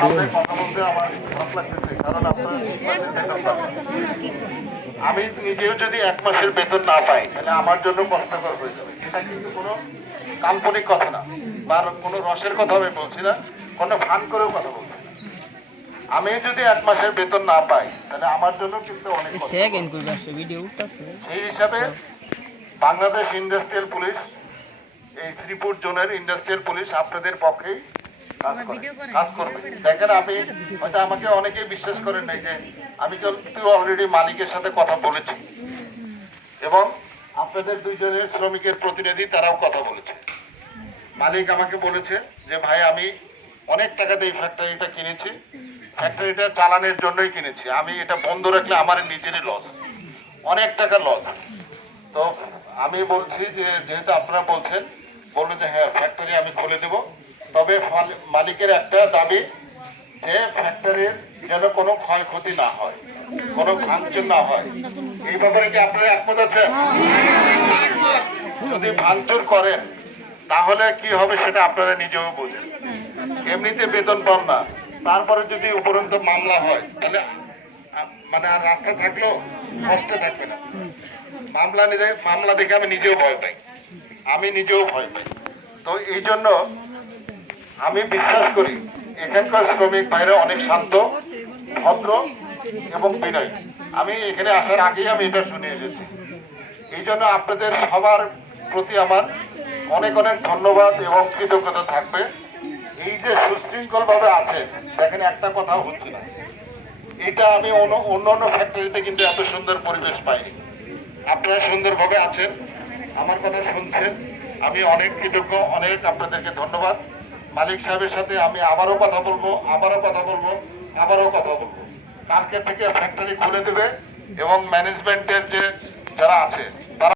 সামনে কথা বলতে আমার খারাপ লাগতেছে, কারণ আমি নিজেও যদি 1 মাসের বেতন না পাই তাহলে আমার জন্য কষ্টকর হয়ে যাবে। এটা কিন্তু কোনো কাল্পনিক কথা না, বা কোনো রসের কথা আমি বলছি না, কোনো ফান করেও কথা বলছি না। আমি যদি 1 মাসের বেতন না পাই তাহলে আমার জন্য কিন্তু অনেক কষ্ট। সেই হিসাবে বাংলাদেশ ইন্ডাস্ট্রিয়াল পুলিশ, এই শ্রীপুর জোনের ইন্ডাস্ট্রিয়াল পুলিশ আপনাদের পক্ষেই কাজ করবে। দেখেন, আমি হয়তো আমাকে অনেকেই বিশ্বাস করেন নাই যে আমি কিন্তু অলরেডি মালিকের সাথে কথা বলেছি, এবং আপনাদের দুইজনের শ্রমিকের প্রতিনিধি তারাও কথা বলেছে। মালিক আমাকে বলেছে যে ভাই, আমি অনেক টাকা দিয়ে ফ্যাক্টরিটা কিনেছি, ফ্যাক্টরিটা চালানোর জন্যই কিনেছি, আমি এটা বন্ধ রাখলে আমার নিজেরই লস, অনেক টাকা লস। তো আমি বলছি যে যেহেতু আপনারা বলছেন, বললো যে হ্যাঁ ফ্যাক্টরি আমি খুলে দেব, তবে মালিকের একটা দাবি যে ফ্যাক্টরির যেন কোনো ক্ষয়ক্ষতি না হয়, কোনো ভাঙচুর না হয়। এই ব্যাপারে কি আপনারা একমত আছেন? যদি ভাঙচুর করেন তাহলে কি হবে সেটা আপনারা নিজেও বোঝেন। এমনিতে বেতন পান না, তারপরে যদি উপরন্ত মামলা হয় তাহলে মানে আর রাস্তা থাকলেও কষ্ট থাকবে না। মামলা দেখে আমি নিজেও ভয় পাই, তো এই জন্য আমি বিশ্বাস করি এখানকার শ্রমিক ভাইরা অনেক শান্ত, ভদ্র এবং বিনয়ী। আমি এখানে আসার আগেই আমি এটা শুনে এসেছি। এই জন্য আপনাদের সবার প্রতি আমার অনেক অনেক ধন্যবাদ এবং কৃতজ্ঞতা থাকবে। এই যে সুশৃঙ্খল ভাবে আছে, দেখেন একটা কথাও হচ্ছে না। এটা আমি অন্য ফ্যাক্টরিতে কিন্তু এত সুন্দর পরিবেশ পাইনি। আপনারা সুন্দরভাবে আছেন, আমার কথা শুনছেন, আমি অনেক কৃতজ্ঞ, অনেক আপনাদেরকে ধন্যবাদ। মালিক সাহেবের সাথে আমি আবারও কথা বলবো। কালকে থেকে ফ্যাক্টরি খুলে দেবে, এবং ম্যানেজমেন্টের যে যারা আছে তারা